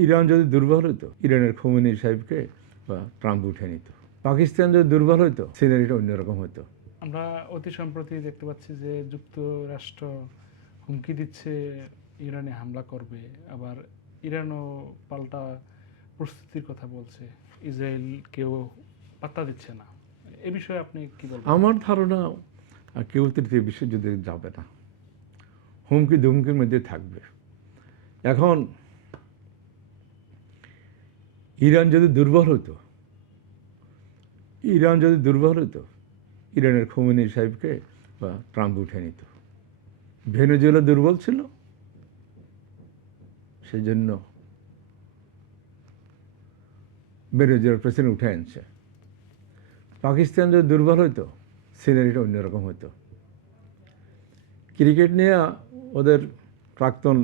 Iran যদি দুর্বল হতো ইরানের খোমেনি সাহেবকে বা ট্রাম্প উঠে নিত। পাকিস্তান যদি দুর্বল হতো সিনারিটা অন্যরকম হতো। আমরা অতি সম্প্রতি দেখতে পাচ্ছি যে যুক্তরাষ্ট্র হুমকি দিচ্ছে ইরানে হামলা করবে, আবার ইরানও পাল্টা প্রস্তুতির কথা বলছে, ইসরায়েল কেউ পাত্তা দিচ্ছে না। এ বিষয়ে আপনি কি বলবেন? আমার ধারণা কেউ তৃতীয় বিশ্বযুদ্ধে যাবে না, হুমকি ধুমকির মধ্যে থাকবে। এখন ইরান যদি দুর্বল হতো ইরানের খোমেনি সাহেবকে বা ট্রাম্প উঠে নিত। ভেনেজুয়েলা দুর্বল ছিল, সেই জন্য ভেনেজুয়েলার প্রেসিডেন্ট উঠে আনছে। পাকিস্তান যদি দুর্বল হতো সিনারিটা অন্যরকম হতো। ক্রিকেট নিয়ে ওদের প্রাক্তন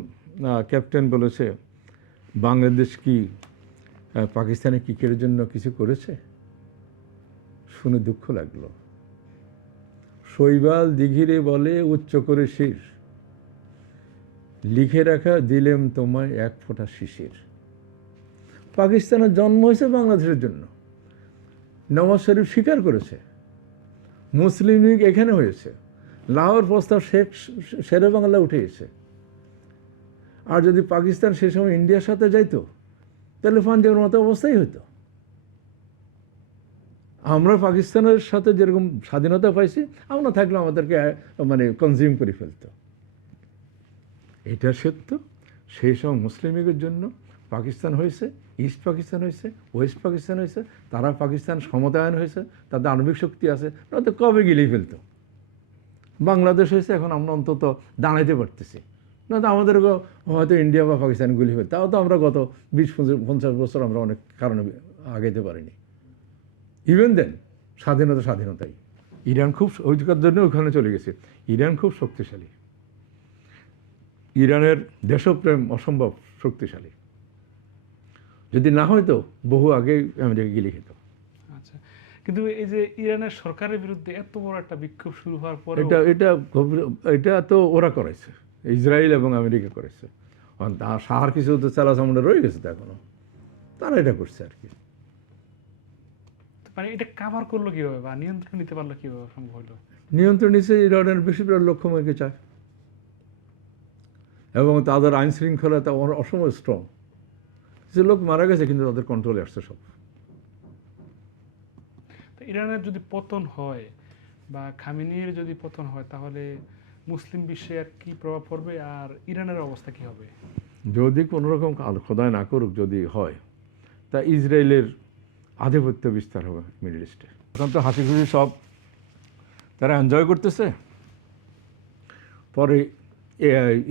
ক্যাপ্টেন বলেছে, বাংলাদেশ কি পাকিস্তানের ক্রিকেটের জন্য কিছু করেছে? শুনে দুঃখ লাগলো। শৈবাল দিঘিরে বলে উচ্চ করে শির, লিখে রাখা দিলেম তোমায় এক ফোঁটা শিশির। পাকিস্তানের জন্ম হয়েছে বাংলাদেশের জন্য, নওয়াজ শরীফ স্বীকার করেছে। মুসলিম লীগ এখানে হয়েছে, লাহোর প্রস্তাব শেরে বাংলা উঠে এসে। আর যদি পাকিস্তান সে সময় ইন্ডিয়ার সাথে যাইতো তাহলে পাঞ্জাবের মতো অবস্থাই হতো। আমরা পাকিস্তানের সাথে যেরকম স্বাধীনতা পাইছি, আমরা থাকলে আমাদেরকে মানে কনজিউম করে ফেলতো। এটা সত্য। সেই সময় মুসলিম লীগের জন্য পাকিস্তান হয়েছে, ইস্ট পাকিস্তান হয়েছে, ওয়েস্ট পাকিস্তান হয়েছে, তারা পাকিস্তান সমতায়ন হয়েছে, তাদের আণবিক শক্তি আছে, নয়তো কবে গিলেই ফেলতো। বাংলাদেশ হয়েছে, এখন আমরা অন্তত দাঁড়াইতে পারতেছি, নয়তো আমাদেরকেও হয়তো ইন্ডিয়া বা পাকিস্তান গুলি ফেলতো। তাও তো আমরা গত 20-50 বছর আমরা অনেক কারণে আগাইতে পারিনি। ইভেন দেন স্বাধীনতাই। ইরান খুব ওইকার জন্য ওখানে চলে গেছে। ইরান খুব শক্তিশালী, ইরানের দেশপ্রেম অসম্ভব শক্তিশালী। যদি না হয়তো বহু আগেই আমেরিকা গিলে খেত। আচ্ছা, কিন্তু এই যে ইরানের সরকারের বিরুদ্ধে এত বড় একটা বিক্ষোভ শুরু হওয়ার পরে এটা তো ওরা করেছে, ইসরায়েল এবং আমেরিকা করেছে। সাহার কিছু তো চালাচামড়া রয়ে গেছে তো এখনো, তারা এটা করছে আর কি। মানে এটা কাভার করলো কিভাবে বা নিয়ন্ত্রণ নিতে পারলো কিভাবে সম্ভব হলো? নিয়ন্ত্রণ নিচ্ছে ইরানের বেশিরভাগ লক্ষ্যমাকে চায়, এবং তাদের আইন শৃঙ্খলা অসময় স্ট্রং। কিছু লোক মারা গেছে কিন্তু তাদের কন্ট্রোলে আসছে সব। তো ইরানের যদি পতন হয় বা খামেনির যদি পতন হয়, তাহলে মুসলিম বিশ্বে আর কি প্রভাব পড়বে, আর ইরানের অবস্থা কি হবে? যদি কোনোরকম খোদায় না করুক যদি হয়, তা ইসরায়েলের আধিপত্য বিস্তার হবে মিডল ইস্টে। এখন তো হাসি খুশি সব তারা এনজয় করতেছে, পরে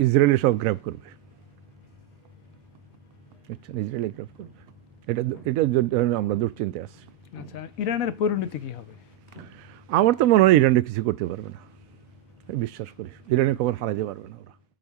ইসরায়েলি সব গ্র্যাব করবে, ইসরায়েলি গ্র্যাব করবে। এটা আমরা দুশ্চিন্তায় আসছি। আচ্ছা, ইরানের পরিণতি কি হবে? আমার তো মনে হয় ইরানটা কিছু করতে পারবে না, বিশ্বাস করি ইরানের খবর হারাইতে পারবে না।